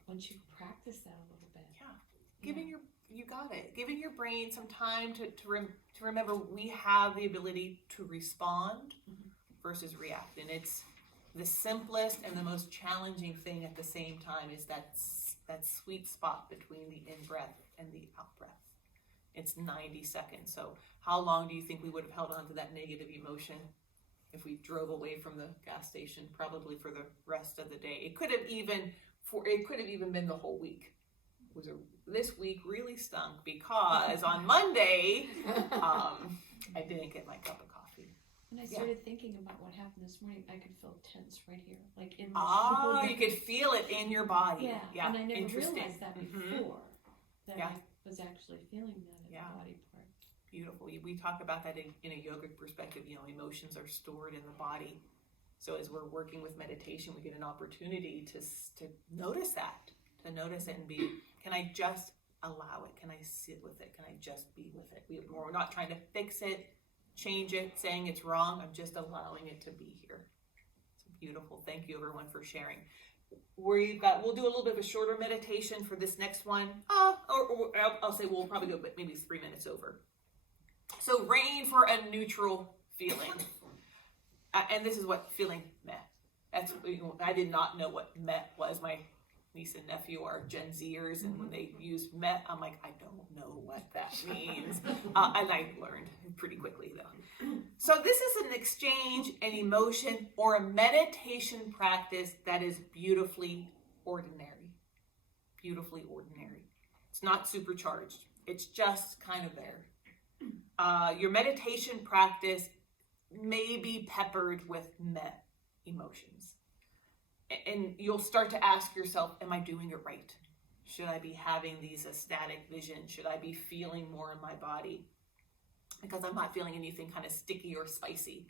once you practice that a little bit. Yeah. You got it. Giving your brain some time to remember we have the ability to respond versus react. And it's the simplest and the most challenging thing at the same time is that sweet spot between the in-breath and the out-breath. It's 90 seconds. So how long do you think we would have held on to that negative emotion if we drove away from the gas station? Probably for the rest of the day. It could have even been the whole week. This week really stunk because on Monday I didn't get my cup of coffee. And I started thinking about what happened this morning. I could feel tense right here, like in my shoulder. You could feel it in your body. Yeah. And I never Interesting. realized that before, that Yeah. I was actually feeling that in the body part. Beautiful. We talk about that in a yogic perspective. Emotions are stored in the body. So as we're working with meditation, we get an opportunity to notice that, to notice it and be, can I just allow it? Can I sit with it? Can I just be with it? We're not trying to fix it, change it, saying it's wrong. I'm just allowing it to be here. It's beautiful. Thank you everyone for sharing. We'll do a little bit of a shorter meditation for this next one. Or I'll say we'll probably go maybe 3 minutes over. So rain for a neutral feeling. And this is what feeling meh. I did not know what MET was. My niece and nephew are Gen Zers, and when they use MET, I'm like, I don't know what that means. And I learned pretty quickly, though. So this is an exchange, an emotion, or a meditation practice that is beautifully ordinary. Beautifully ordinary. It's not supercharged. It's just kind of there. Your meditation practice may be peppered with MET emotions. And you'll start to ask yourself, am I doing it right? Should I be having these ecstatic visions? Should I be feeling more in my body? Because I'm not feeling anything kind of sticky or spicy.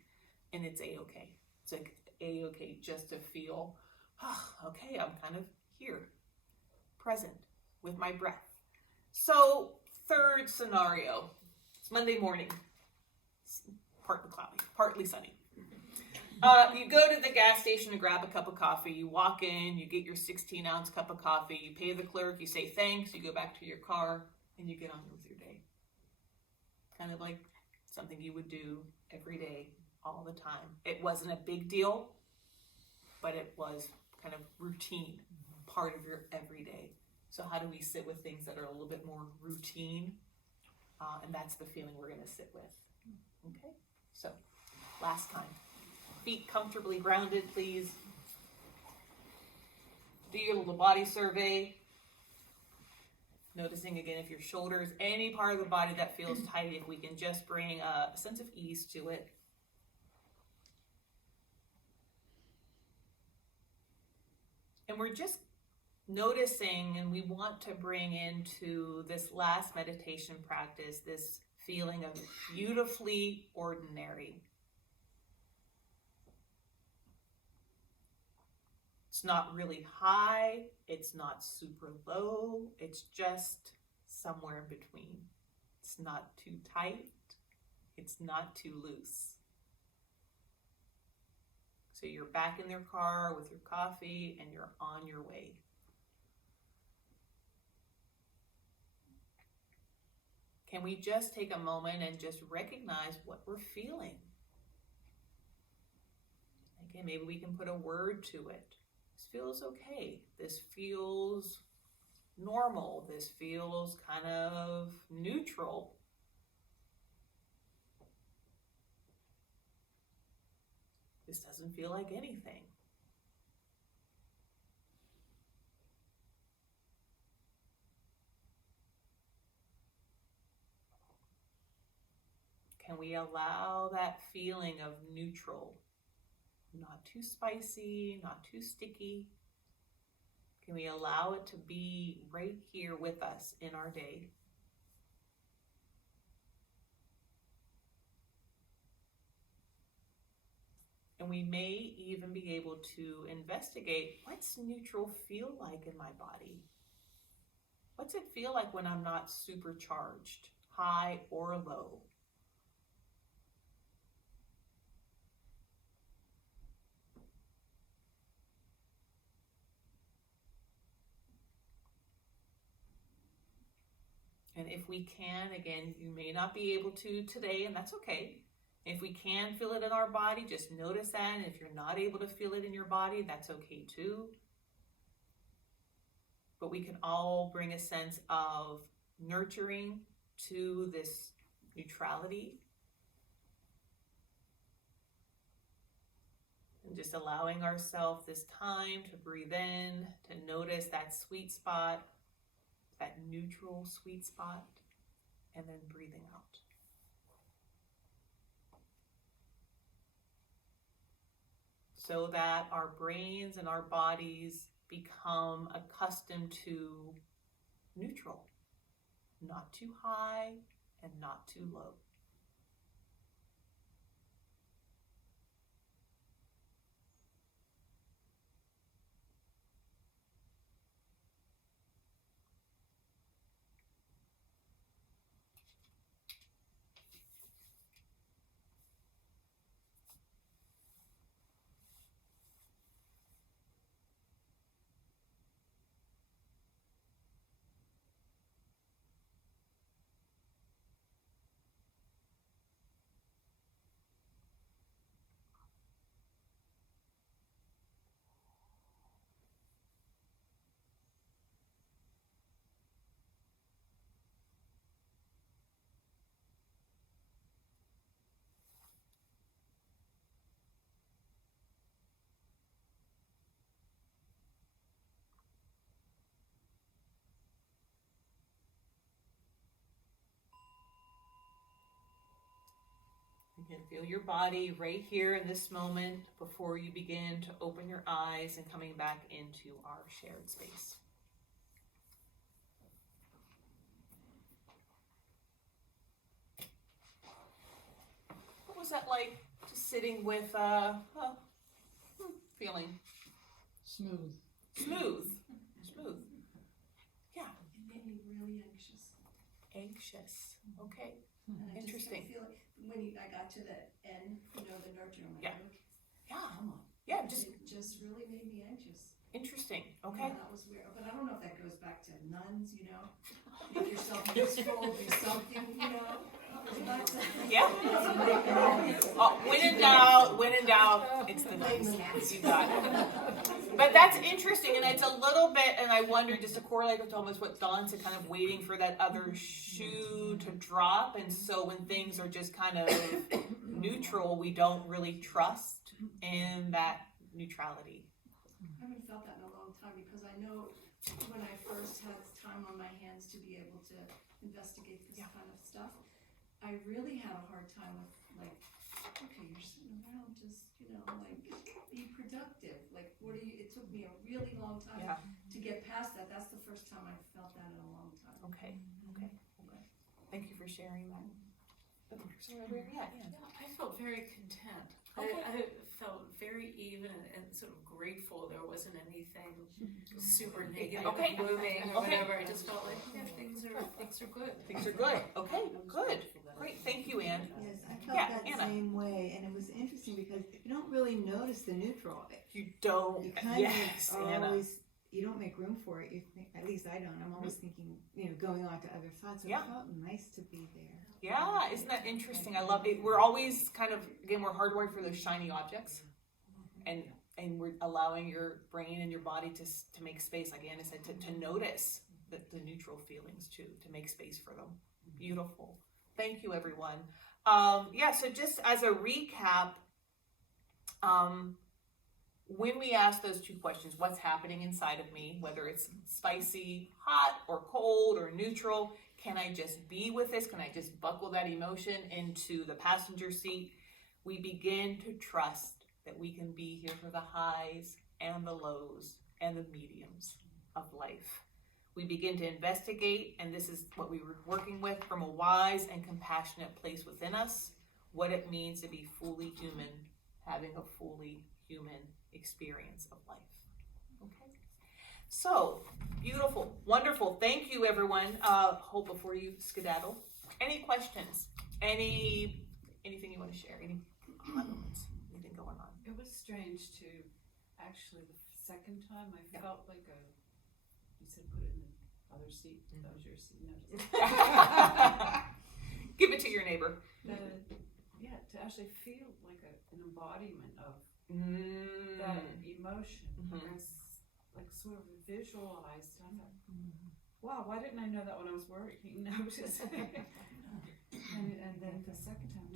And it's a-okay. It's like a-okay just to feel, okay, I'm kind of here, present with my breath. So third scenario, it's Monday morning. It's partly cloudy, partly sunny. You go to the gas station to grab a cup of coffee. You walk in, you get your 16-ounce cup of coffee. You pay the clerk, you say thanks, you go back to your car, and you get on with your day. Kind of like something you would do every day, all the time. It wasn't a big deal, but it was kind of routine, part of your everyday. So how do we sit with things that are a little bit more routine? And that's the feeling we're going to sit with. Okay? So, last time. Feet comfortably grounded, please. Do your little body survey. Noticing again if your shoulders, any part of the body that feels tight, if we can just bring a sense of ease to it. And we're just noticing, and we want to bring into this last meditation practice this feeling of beautifully ordinary. It's not really high, it's not super low, it's just somewhere in between. It's not too tight, it's not too loose. So you're back in your car with your coffee and you're on your way. Can we just take a moment and just recognize what we're feeling? Again, maybe we can put a word to it. This feels okay. This feels normal. This feels kind of neutral. This doesn't feel like anything. Can we allow that feeling of neutral? Not too spicy, not too sticky. Can we allow it to be right here with us in our day? And we may even be able to investigate, what's neutral feel like in my body? What's it feel like when I'm not supercharged, high or low? And if we can, again, you may not be able to today, and that's okay. If we can feel it in our body, just notice that. And if you're not able to feel it in your body, that's okay too. But we can all bring a sense of nurturing to this neutrality. And just allowing ourselves this time to breathe in, to notice that sweet spot, that neutral sweet spot, and then breathing out. So that our brains and our bodies become accustomed to neutral, not too high and not too low. And feel your body right here in this moment before you begin to open your eyes and coming back into our shared space. What was that like, just sitting with feeling? Smooth. Smooth. Yeah. It made me really anxious. Anxious. Okay. And I Interesting. just feel like when I got to the end, the nurture, I'm like, Yeah. okay, Yeah. come on. Yeah, just It just really made me anxious. interesting. Okay. Yeah, that was weird. But I don't know if that goes back to nuns, Make yourself useful, do something, Yeah. When in doubt, it's the nuns. You got it. But that's interesting, and it's a little bit, and I wonder, just to correlate with almost what Dawn said, kind of waiting for that other shoe to drop, and so when things are just kind of neutral, we don't really trust in that neutrality. I haven't felt that in a long time because I know when I first had time on my hands to be able to investigate this kind of stuff, I really had a hard time with okay, you're sitting around, just be productive. It took me a really long time to get past that. That's the first time I felt that in a long time. Okay. Thank you for sharing that. I felt very content. Okay. I felt very even and sort of grateful. There wasn't anything super negative moving or whatever. I just felt like things are good. Things are good. Okay, good. Great. Thank you, Anne. Yes, I felt that Anna. same way, and it was interesting because you don't really notice the neutral. You don't. You kind Yes, of are Anna. always, you don't make room for it. You think, at least I don't. I'm always thinking, going on to other thoughts. So it felt nice to be there. Yeah, isn't that interesting? I love it. We're always kind of, again, we're hardwired for those shiny objects, and we're allowing your brain and your body to make space, like Anna said, to notice the neutral feelings too, to make space for them. Beautiful. Thank you, everyone. So just as a recap, when we ask those two questions, what's happening inside of me, whether it's spicy, hot, or cold, or neutral, can I just be with this? Can I just buckle that emotion into the passenger seat? We begin to trust that we can be here for the highs and the lows and the mediums of life. We begin to investigate, and this is what we were working with, from a wise and compassionate place within us, what it means to be fully human, having a fully human experience of life. Okay. So, beautiful, wonderful. Thank you, everyone. Hope before you skedaddle. Any questions? Anything you want to share? Anything going on? It was strange to actually the second time I felt like you said put it in the other seat. That was your seat. No, Give it to your neighbor. To actually feel like an embodiment of that emotion. It's like sort of visualized. I'm like, wow, why didn't I know that when I was working? And then the second time,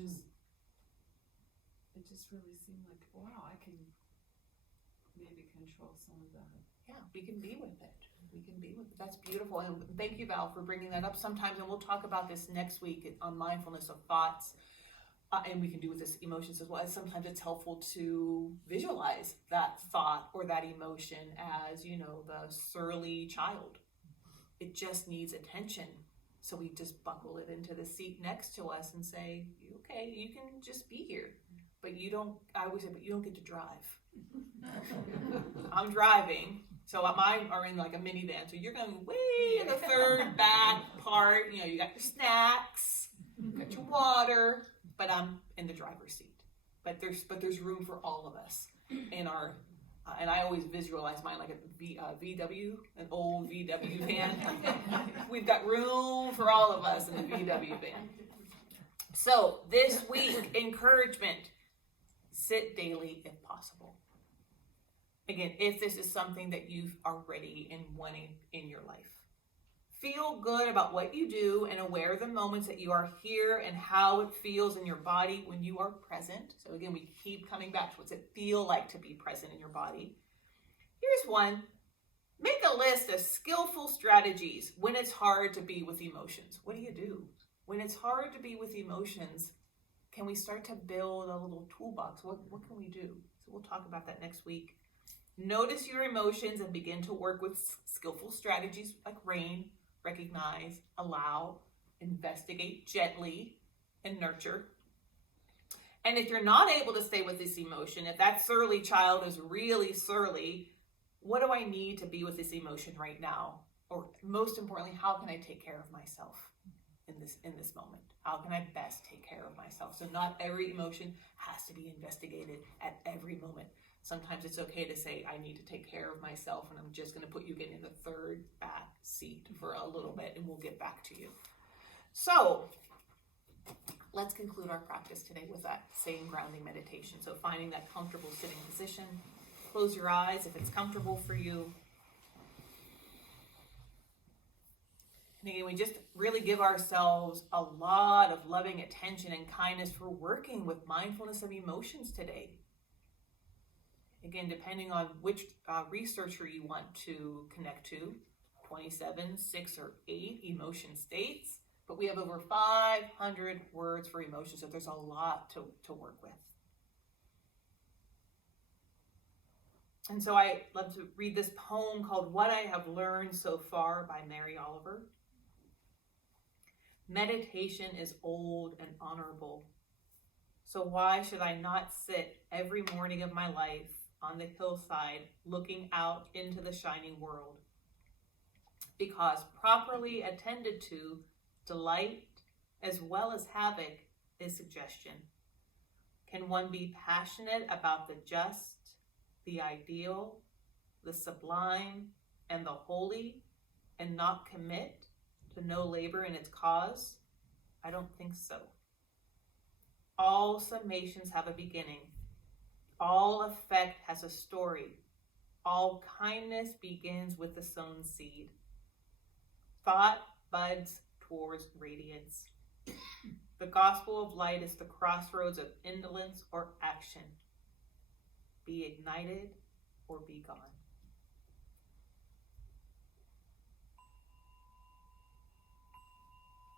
it just really seemed like, wow, I can maybe control some of that. Yeah, we can be with it. That's beautiful. And thank you, Val, for bringing that up sometimes. And we'll talk about this next week on mindfulness of thoughts. And we can do with this emotions as well. Sometimes it's helpful to visualize that thought or that emotion as, the surly child. It just needs attention. So we just buckle it into the seat next to us and say, okay, you can just be here. But I always say, but you don't get to drive. I'm driving. So mine are in like a minivan. So you're going way in the third back part. You got your snacks, you got your water. But I'm in the driver's seat. But there's room for all of us in our, and I always visualize mine like a VW, an old VW van. We've got room for all of us in the VW van. So this week, encouragement, sit daily if possible. Again, if this is something that you are ready and wanting in your life. Feel good about what you do and aware of the moments that you are here and how it feels in your body when you are present. So again, we keep coming back to what's it feel like to be present in your body. Here's one. Make a list of skillful strategies when it's hard to be with emotions. What do you do? When it's hard to be with emotions, can we start to build a little toolbox? What can we do? So we'll talk about that next week. Notice your emotions and begin to work with skillful strategies like RAIN, recognize, allow, investigate gently, and nurture. And if you're not able to stay with this emotion, if that surly child is really surly, what do I need to be with this emotion right now? Or most importantly, how can I take care of myself in this moment? How can I best take care of myself? So not every emotion has to be investigated at every moment. Sometimes it's okay to say, I need to take care of myself, and I'm just going to put you in the third back seat for a little bit, and we'll get back to you. So let's conclude our practice today with that same grounding meditation. So finding that comfortable sitting position. Close your eyes if it's comfortable for you. And again, we just really give ourselves a lot of loving attention and kindness for working with mindfulness of emotions today. Again, depending on which researcher you want to connect to, 27, 6, or 8 emotion states. But we have over 500 words for emotions, so there's a lot to work with. And so I love to read this poem called What I Have Learned So Far by Mary Oliver. Meditation is old and honorable. So why should I not sit every morning of my life on the hillside looking out into the shining world? Because properly attended to, delight as well as havoc is suggestion. Can one be passionate about the just, the ideal, the sublime, and the holy, and not commit to no labor in its cause? I don't think so. All summations have a beginning. All effect has a story. All kindness begins with the sown seed. Thought buds towards radiance. The gospel of light is the crossroads of indolence or action. Be ignited or be gone.